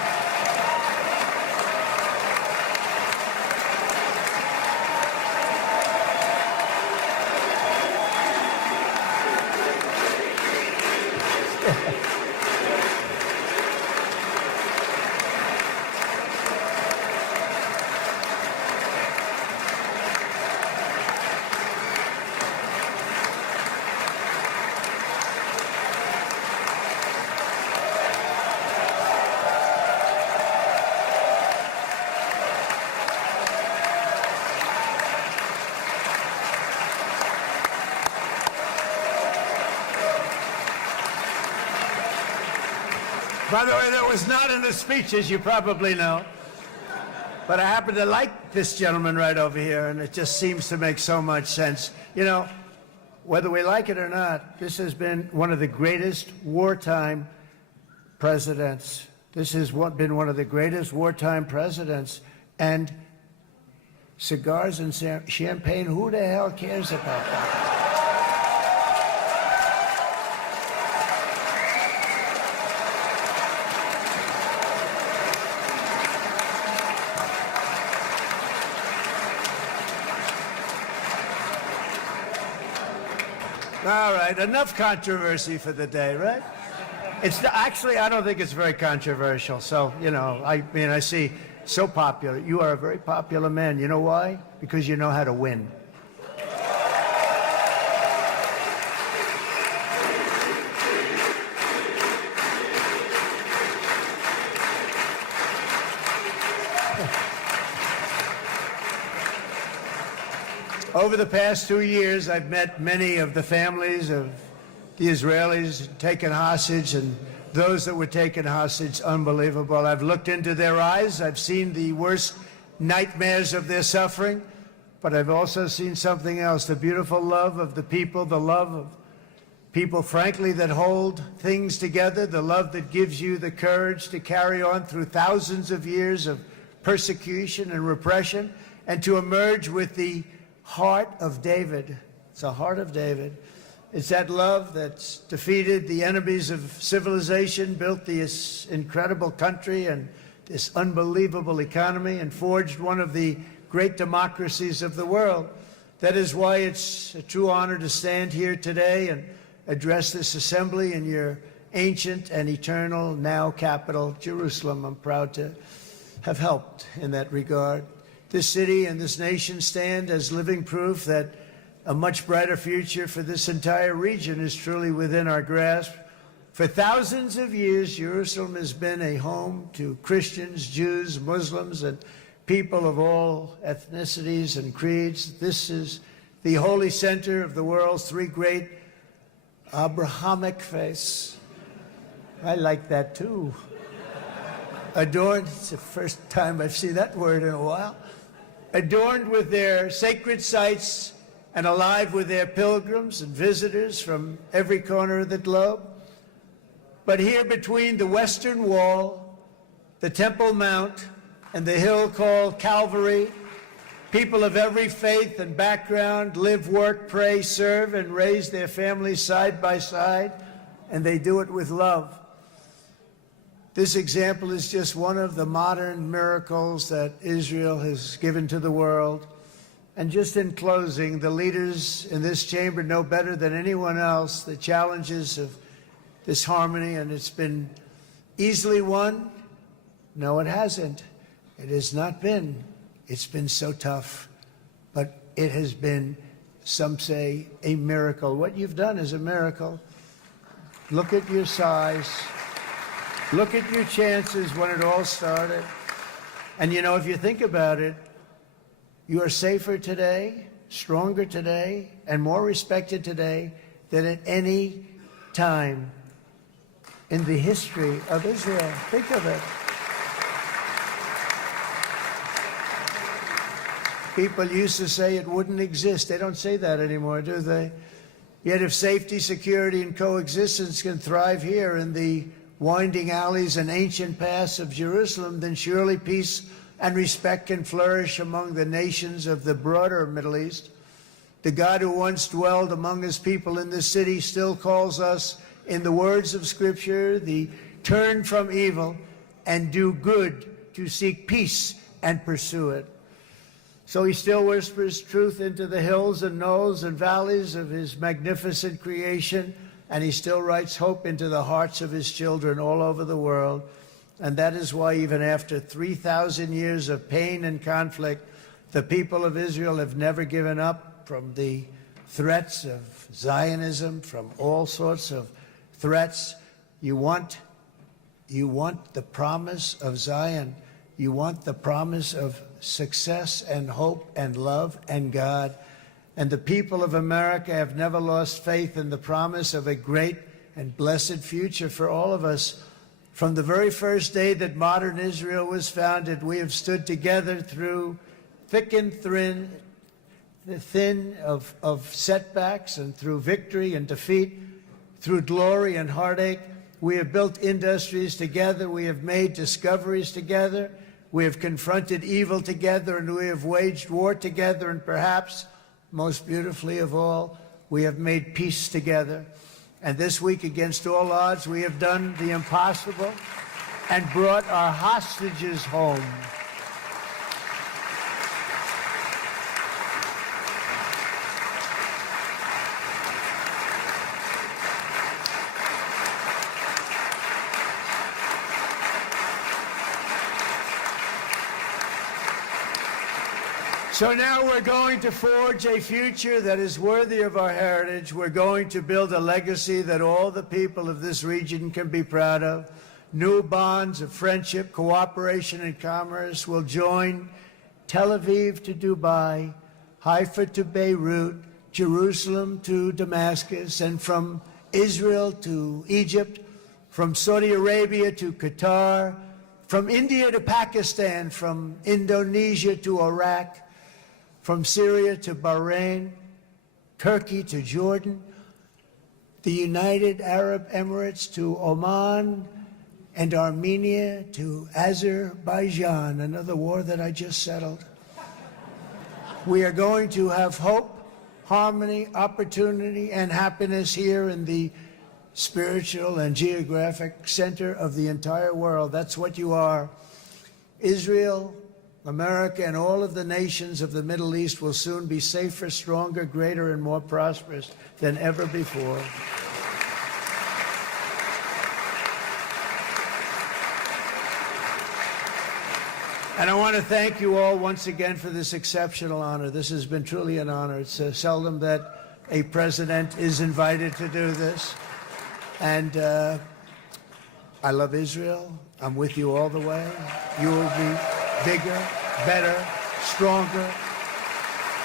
By the way, that was not in the speech, as you probably know. But I happen to like this gentleman right over here, and it just seems to make so much sense. You know, whether we like it or not, this has been one of the greatest wartime presidents. This has been one of the greatest wartime presidents. And cigars and champagne, who the hell cares about that? All right, enough controversy for the day, right? Actually, I don't think it's very controversial. So, you know, I mean, I see so popular. You are a very popular man. You know why? Because you know how to win. Over the past 2 years, I've met many of the families of the Israelis taken hostage and those that were taken hostage. Unbelievable. I've looked into their eyes. I've seen the worst nightmares of their suffering, but I've also seen something else, the beautiful love of the people, the love of people, frankly, that hold things together, the love that gives you the courage to carry on through thousands of years of persecution and repression and to emerge with the heart of David. It's the heart of David. It's that love that's defeated the enemies of civilization, built this incredible country and this unbelievable economy, and forged one of the great democracies of the world. That is why it's a true honor to stand here today and address this assembly in your ancient and eternal now capital, Jerusalem. I'm proud to have helped in that regard. This city and this nation stand as living proof that a much brighter future for this entire region is truly within our grasp. For thousands of years, Jerusalem has been a home to Christians, Jews, Muslims, and people of all ethnicities and creeds. This is the holy center of the world's three great Abrahamic face. I like that too. Adorned, it's the first time I've seen that word in a while. Adorned with their sacred sites and alive with their pilgrims and visitors from every corner of the globe. But here between the Western Wall, the Temple Mount, and the hill called Calvary, people of every faith and background live, work, pray, serve, and raise their families side by side, and they do it with love. This example is just one of the modern miracles that Israel has given to the world. And just in closing, the leaders in this chamber know better than anyone else the challenges of this harmony, and it's been easily won. No, it hasn't. It has not been. It's been so tough, but it has been, some say, a miracle. What you've done is a miracle. Look at your size. Look at your chances when it all started. And you know, if you think about it, you are safer today, stronger today, and more respected today than at any time in the history of Israel. Think of it. People used to say it wouldn't exist. They don't say that anymore, do they? Yet if safety, security, and coexistence can thrive here in the winding alleys and ancient paths of Jerusalem, then surely peace and respect can flourish among the nations of the broader Middle East. The God who once dwelled among his people in this city still calls us, in the words of Scripture, the turn from evil and do good, to seek peace and pursue it. So he still whispers truth into the hills and knolls and valleys of his magnificent creation, and he still writes hope into the hearts of his children all over the world. And that is why even after 3,000 years of pain and conflict, the people of Israel have never given up from the threats of Zionism, from all sorts of threats. You want the promise of Zion. You want the promise of success and hope and love and God. And the people of America have never lost faith in the promise of a great and blessed future for all of us. From the very first day that modern Israel was founded, we have stood together through thick and thin of setbacks, and through victory and defeat, through glory and heartache. We have built industries together. We have made discoveries together. We have confronted evil together, and we have waged war together. And perhaps most beautifully of all, we have made peace together. And this week, against all odds, we have done the impossible and brought our hostages home. So now we're going to forge a future that is worthy of our heritage. We're going to build a legacy that all the people of this region can be proud of. New bonds of friendship, cooperation, and commerce will join Tel Aviv to Dubai, Haifa to Beirut, Jerusalem to Damascus, and from Israel to Egypt, from Saudi Arabia to Qatar, from India to Pakistan, from Indonesia to Iraq, from Syria to Bahrain, Turkey to Jordan, the United Arab Emirates to Oman, and Armenia to Azerbaijan, another war that I just settled. We are going to have hope, harmony, opportunity, and happiness here in the spiritual and geographic center of the entire world. That's what you are. Israel, America, and all of the nations of the Middle East will soon be safer, stronger, greater, and more prosperous than ever before. And I want to thank you all once again for this exceptional honor. This has been truly an honor. It's seldom that a president is invited to do this. And I love Israel. I'm with you all the way. You will be bigger, better, stronger,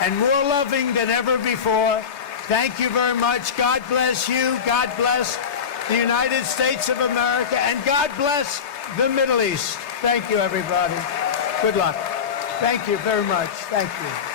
and more loving than ever before. Thank you very much. God bless you. God bless the United States of America. And God bless the Middle East. Thank you, everybody. Good luck. Thank you very much. Thank you.